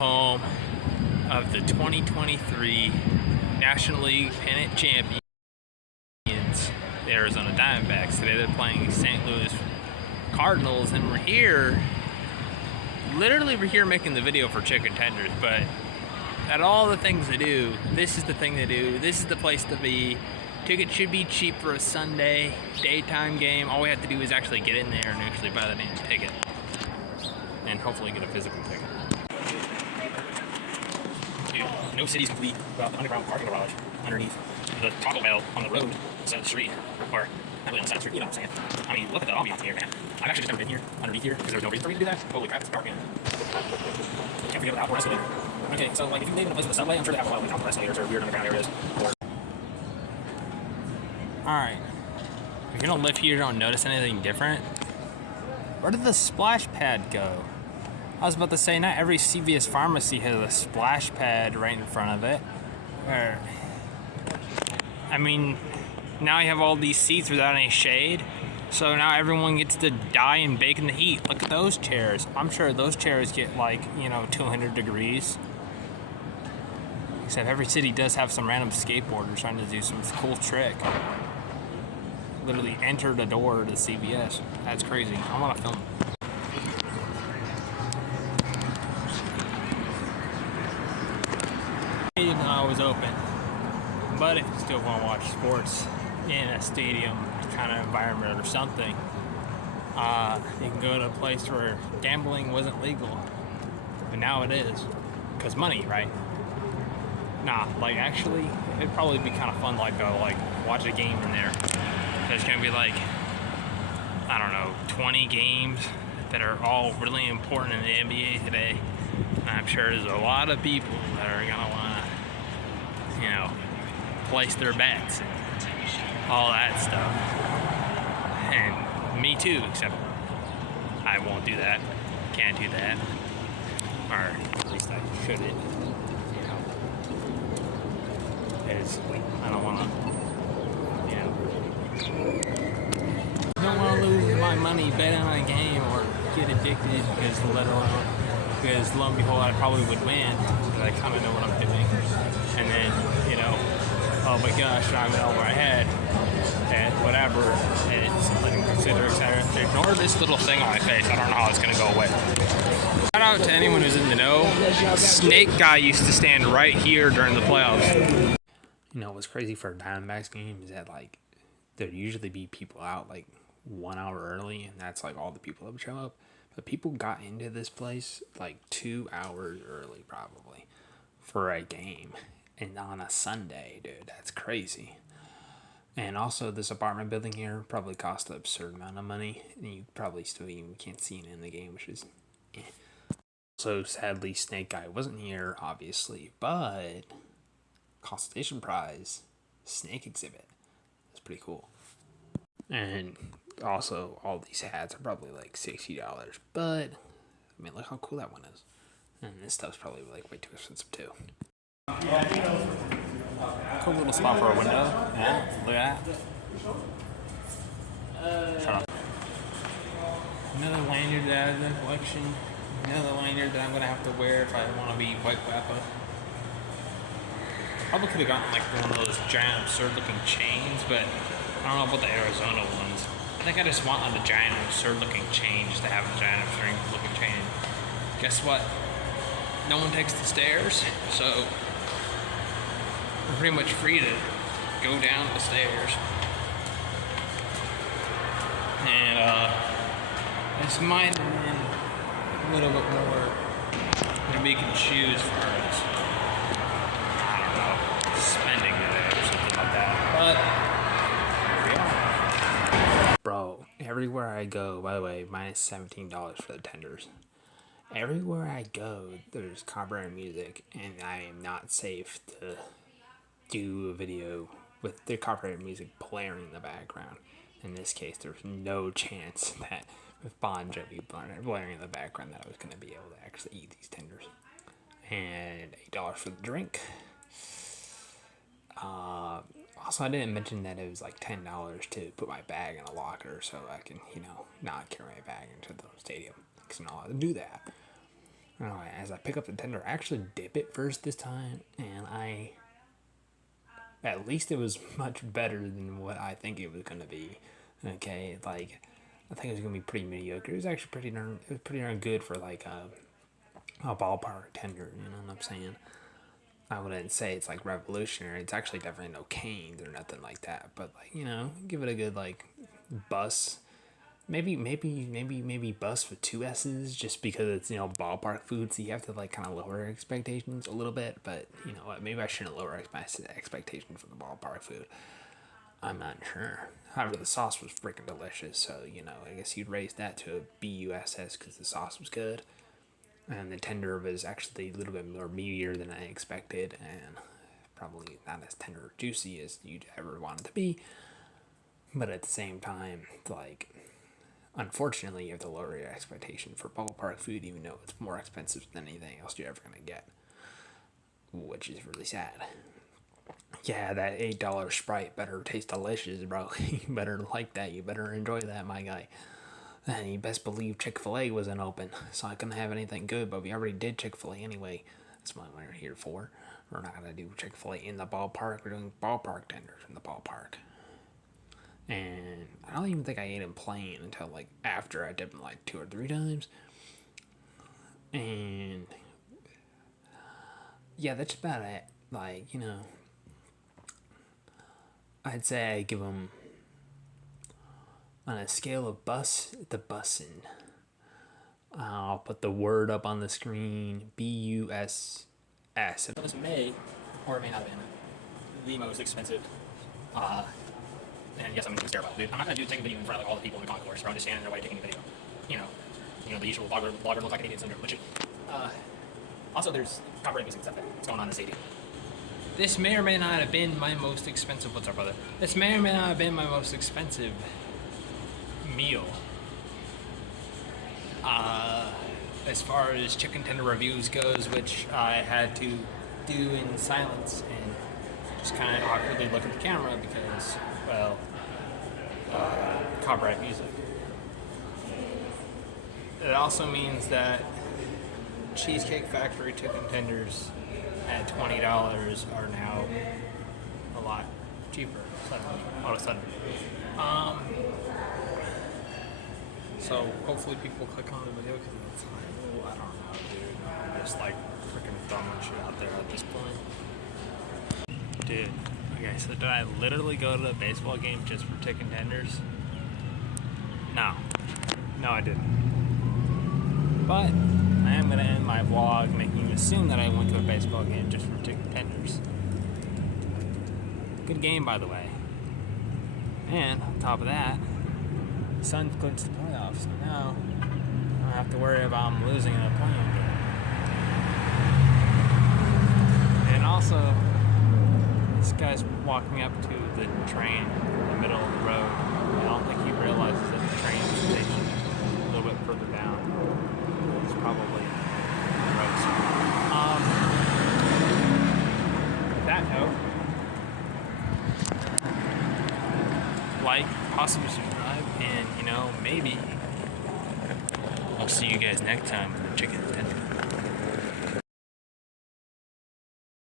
Home of the 2023 National League pennant champions, the Arizona Diamondbacks. Today they're playing St. Louis Cardinals, and we're here making the video for chicken tenders, but at all the things they do, this is the thing they do. This is the place to be. Tickets should be cheap for a Sunday daytime game. All we have to do is actually get in there and actually buy the damn ticket, and hopefully get a physical ticket. No city's complete without the underground parking garage underneath the Taco Bell on the road on the side of the street, or not really on the side of the street, you know what I'm saying? I mean, look at the ambiance here, man. I've actually just never been here underneath here because there was no reason for me to do that. Holy crap, it's dark in. Can't forget the outdoor escalator. Okay, so like if you live in a place with a subway, I'm sure they have a lot of like outdoor escalators or weird underground areas. Alright, if you're gonna live here, you don't notice anything different. Where did the splash pad go? I was about to say, not every CVS pharmacy has a splash pad right in front of it. I mean, now you have all these seats without any shade, so now everyone gets to die and bake in the heat. Look at those chairs. I'm sure those chairs get like, 200 degrees. Except every city does have some random skateboarder trying to do some cool trick. Literally enter the door to CVS. That's crazy. I want to film. Even though I was open, but if you still want to watch sports in a stadium kind of environment or something, you can go to a place where gambling wasn't legal, but now it is, because money, right? Nah, like actually, it'd probably be kind of fun, like go like watch a game in there. There's gonna be like, I don't know, 20 games that are all really important in the NBA today. And I'm sure there's a lot of people that are gonna want to, place their bets and all that stuff. And me too, except I won't do that. Can't do that. Or at least I shouldn't. Because I don't want to, don't want to lose my money betting on a game or get addicted because lo and behold, I probably would win because I kind of know what I'm doing. And then, oh my gosh, I'm in over my head and whatever, and it's something to consider, etc. Ignore this little thing on my face. I don't know how it's going to go away. Shout out to anyone who's in the know. Snake Guy used to stand right here during the playoffs. What's crazy for a Diamondbacks game is that, like, there'd usually be people out, like, 1 hour early, and that's, like, all the people that would show up. But people got into this place, like, 2 hours early, probably, for a game. And on a Sunday, dude, that's crazy. And also, this apartment building here probably cost an absurd amount of money, and you probably still even can't see it in the game, which is So, sadly, Snake Guy wasn't here, obviously, but consultation prize, snake exhibit. That's pretty cool. And also, all these hats are probably like $60, but I mean, look how cool that one is. And this stuff's probably like way too expensive too. Cool little spot for a window. Yeah, look at that. Shut up. Another lanyard out of the collection. Another lanyard that I'm gonna have to wear if I want to be White Wappa. Probably could have gotten like one of those giant absurd looking chains, but I don't know about the Arizona ones. I think I just want the giant absurd looking chain just to have a giant absurd looking chain. Guess what? No one takes the stairs, so we're pretty much free to go down the stairs. And this might have been a little bit more than we can choose as far as, I don't know, spending today or something like that. But here we are. Bro, everywhere I go, by the way, minus $17 for the tenders. Everywhere I go, there's copyright music, and I am not safe to do a video with the copyright music blaring in the background. In this case, there's no chance that with Bon Jovi blaring in the background that I was going to be able to actually eat these tenders. And $8 for the drink. Also, I didn't mention that it was like $10 to put my bag in a locker so I can, not carry my bag into the stadium. Because I'm not allowed to do that. as I pick up the tender, I actually dip it first this time, and at least it was much better than what I think it was gonna be. Okay, like I think it was gonna be pretty mediocre. It was actually pretty darn good for like a ballpark tender. You know what I'm saying? I wouldn't say it's like revolutionary. It's actually definitely no canes or nothing like that. But like give it a good like bus. Maybe bus with 2 S's just because it's ballpark food, so you have to like kind of lower expectations a little bit. But you know what? Maybe I shouldn't lower expectations for the ballpark food. I'm not sure. However, the sauce was freaking delicious, so I guess you'd raise that to a BUSS because the sauce was good. And the tender was actually a little bit more meatier than I expected, and probably not as tender or juicy as you'd ever want it to be. But at the same time, like, unfortunately, you have to lower your expectation for ballpark food, even though it's more expensive than anything else you're ever going to get, which is really sad. Yeah, that $8 Sprite better taste delicious, bro. You better like that. You better enjoy that, my guy. And you best believe Chick-fil-A wasn't open, so I couldn't have anything good, but we already did Chick-fil-A anyway. That's what we're here for. We're not going to do Chick-fil-A in the ballpark. We're doing ballpark tenders in the ballpark. And I don't even think I ate them plain until, like, after I dipped them, like, 2 or 3 times. And, yeah, that's about it. Like, I'd say I give them, on a scale of bussin'. I'll put the word up on the screen. BUSS. This may or may not have been the most expensive. And yes, I'm going to stare about it. I'm not going to take a video in front of like, all the people in the concourse. I'm just standing in their way taking a video. The usual vlogger look like an idiot syndrome. Which, also, there's copyright music stuff that's going on in the stadium. This may or may not have been my most expensive. What's up, brother? This may or may not have been my most expensive meal. As far as chicken tender reviews goes, which I had to do in silence and just kind of awkwardly look at the camera because, well, copyright music. It also means that Cheesecake Factory chicken tenders at $20 are now a lot cheaper suddenly, all of a sudden. So hopefully people click on the video because it's like, oh, I don't know, dude. I'm just like freaking throwing shit out there at this point. Dude, okay, so did I literally go to a baseball game just for chicken tenders? No, I didn't. But I am going to end my vlog making you assume that I went to a baseball game just for chicken tenders. Good game, by the way. And on top of that, the Suns clinched the playoffs, so now I don't have to worry about them losing in a playing game. And also, this guy's walking up to the train in the middle of the road. I don't think he realizes that the train station is a little bit further down. It's probably on the road somewhere. With that note, like, possibly subscribe, and maybe I'll see you guys next time in the chicken tender.